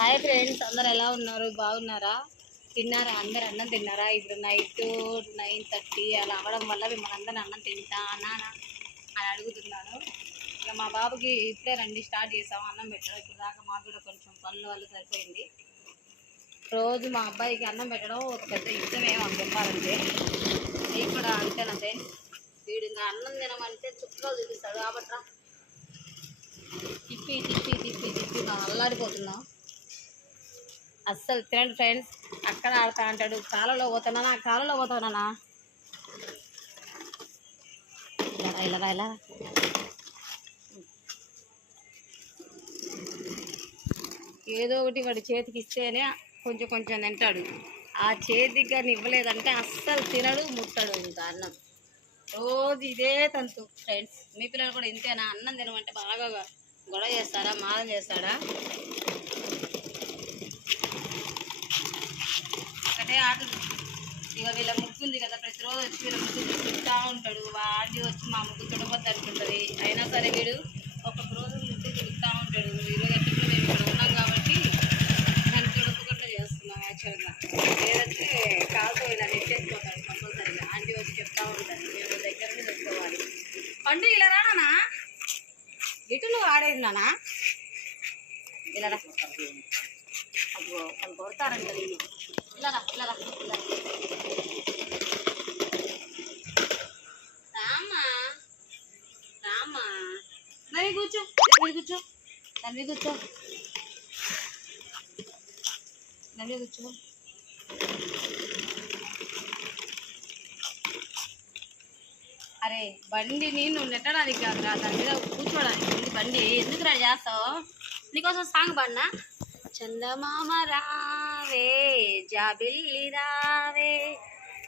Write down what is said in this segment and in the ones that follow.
Hi friends, అందరు ఎలా ఉన్నారు? బాగున్నారా? తిన్నారా? అందరు అన్నం తిన్నారా? ఇప్పుడు నైట్ 9:30 అలా అవ్వడం వల్ల మిమ్మల్ని అందరూ అన్నం తింటా అన్నా అని అడుగుతున్నాను. ఇక మా బాబుకి ఇప్పుడే రండి స్టార్ట్ చేసాము అన్నం పెట్టడం. ఇప్పుడు దాకా మాకు కూడా కొంచెం పనుల వల్ల సరిపోయింది. రోజు మా అబ్బాయికి అన్నం పెట్టడం ఒక పెద్ద యుద్ధమే అని చెప్పాలంటే. మీకు కూడా అంతేనా ఫ్రెండ్స్? వీడు ఇంకా అన్నం తినమంటే చుక్కలు చూపిస్తాడు కాబట్టి తిప్పి తిప్పి తిప్పి తిప్పి అల్లాడిపోతున్నాం. అస్సలు తినండి ఫ్రెండ్స్. అక్కడ ఆడుతా అంటాడు, కాలంలో పోతానా కాలంలో పోతానా ఇలా ఇలా ఏదో ఒకటి వాడి చేతికి ఇస్తేనే కొంచెం కొంచెం తింటాడు. ఆ చేతికి కానీ ఇవ్వలేదంటే అస్సలు తినడు, ముట్టడు. ఇంకా అన్నం రోజు ఇదే తంతు ఫ్రెండ్స్. మీ పిల్లలు కూడా ఇంతేనా? అన్నం తినమంటే బాగా గొడవ చేస్తారా? మారం చేస్తాడా? ఒకటే ఆటలు. ఇక వీళ్ళ ముగ్గు ఉంది కదా, ప్రతిరోజు వచ్చి వీళ్ళ ముగ్గు తింటూ ఉంటాడు. వాడి వచ్చి మా ముగ్గు తుడవద్దు అనుకుంటుంది. అయినా సరే వీడు ఒక్కొక్క రోజు ముగ్గు తిరుగుతూ ఉంటాడు. ఈరోజు ఎట్లా మేము ఇక్కడ ఉన్నాం కాబట్టి దాన్ని తుడపకుండా చేస్తున్నాం. యాక్చువల్గా లేదంటే కాలుతో ఇలా నెట్టేసిపోతాడు కంపల్సరీగా. ఆంటీ వచ్చి చెప్తా ఉంటాను, మేము దగ్గర నుంచి తెచ్చుకోవాలి. పండు ఇలా రానా? ఇటు నువ్వు ఆడేది నానా? ఇలా రా. అబ్బో వాళ్ళు కొడతారంట నేను. ఇలా ఇలా రామా రామా. దాని కూర్చో, కూర్చో, దాని కూర్చో, దాని కూర్చో. అరే బండిని నువ్వు నెట్టడానికి కాదురా, దాని మీద కూర్చోడానికి ఉంది బండి. ఎందుకు రెడీ చేస్తావు? నీకోసం సాంగ్ పాడినా. చందమామ రావే జాబిల్లి రావే,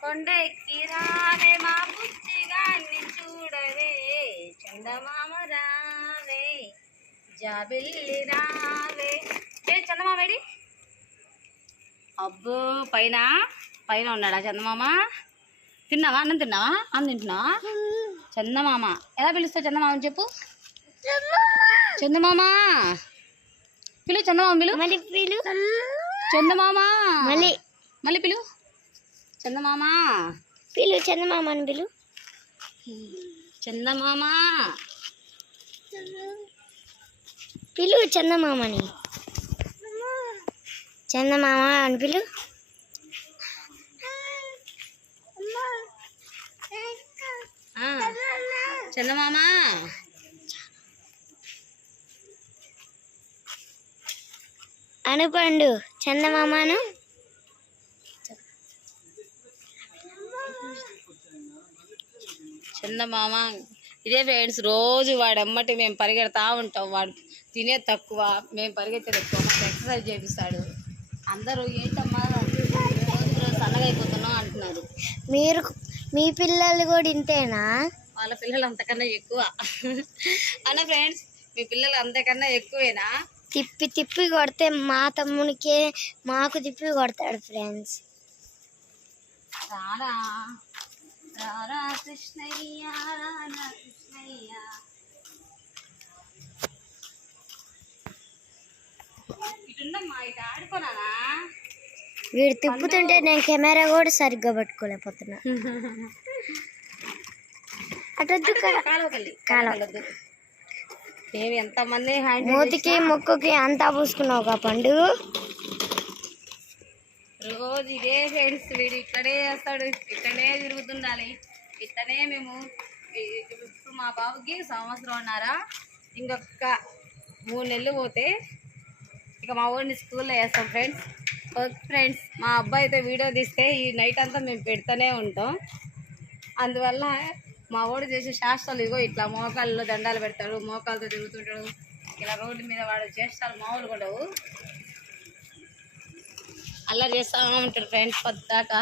కొండెక్కి రావే మా బుచ్చిగాన్ని చూడవే. చందమామ రావే జాబిల్లి రావే. ఏ చందమామేడి? అబ్బో పైన పైన ఉన్నాడా చందమామ? తిన్నావా? అన్నం తిన్నావా? అన్నం తింటున్నావా? చందమామ ఎలా పిలుస్తావు? చందమామని చెప్పు. చందమామ పిలు, చందమామ పిలు, మళ్ళీ పిలు. చందమామ మళ్ళీ మళ్ళీ పిలు. చందమామ పిలు, చందమామని పిలు. చందమామ పిలు, చందమామని. చందమామ అని పిలు. చందమామ అనుపండు. చందమామను చందమామ. ఇదే ఫ్రెండ్స్, రోజు వాడమ్మటి మేము పరిగెడతా ఉంటాం. వాడు తినే తక్కువ, మేము పరిగెత్తే ఎక్కువ. మాకు ఎక్సర్సైజ్ చేపిస్తాడు. అందరూ ఏంటమ్మా రోజు సన్నగా అయిపోతున్నాం అంటున్నారు. మీరు మీ పిల్లలు కూడా ఇంతేనా? వాళ్ళ పిల్లలు అంతకన్నా ఎక్కువ అన్న ఫ్రెండ్స్. మీ పిల్లలు అంతకన్నా ఎక్కువేనా? తిప్పి తిప్పి కొడితే మా తమ్మునికే మాకు తిప్పి కొడతాడు ఫ్రెండ్స్. రారా రారా కృష్ణయ్య, రారా కృష్ణయ్య. ఇటుండమ్మా, ఇటు ఆడుకోనా? వీడు తిప్పుతుంటే నేను కెమెరా కూడా సరిగ్గా పట్టుకోలేకపోతున్నా. అటొద్దు, కాలవద్దు. మేము ఎంతమంది మూతికి ముక్కుకి అంతా పూసుకున్నావు పండు. రోజు ఇదే ఫ్రెండ్స్. వీడు ఇక్కడే వేస్తాడు, ఇక్కడే తిరుగుతుండాలి. ఇక్కడే మేము ఇప్పుడు మా బాబుకి 1 సంవత్సరంన్నర. ఇంకొక 3 నెలలు పోతే ఇక మా ఊరిని స్కూల్లో వేస్తాం ఫ్రెండ్స్. ఓకే ఫ్రెండ్స్, మా అబ్బాయితో వీడియో తీస్తే ఈ నైట్ అంతా మేము పెడుతూనే ఉంటాం. అందువల్ల మా వాడు చేసే శాస్త్రాలు ఇగో ఇట్లా మోకాళ్ళలో దండాలు పెడతాడు, మోకాళ్ళతో తిరుగుతుంటాడు. ఇలా రోడ్డు మీద వాడు చేస్తాడు, మామూలుగా ఉండవు. అలా చేస్తూ ఉంటాడు ఫ్రెండ్స్ పొద్దాకా.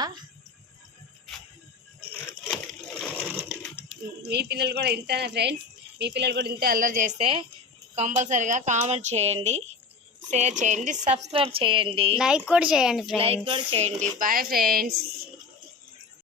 మీ పిల్లలు కూడా ఇంతేనా ఫ్రెండ్స్? మీ పిల్లలు కూడా ఇంతే అల్లరి చేస్తే కంపల్సరీగా కామెంట్ చేయండి, షేర్ చేయండి, సబ్స్క్రైబ్ చేయండి, లైక్ కూడా చేయండి. Bye friends.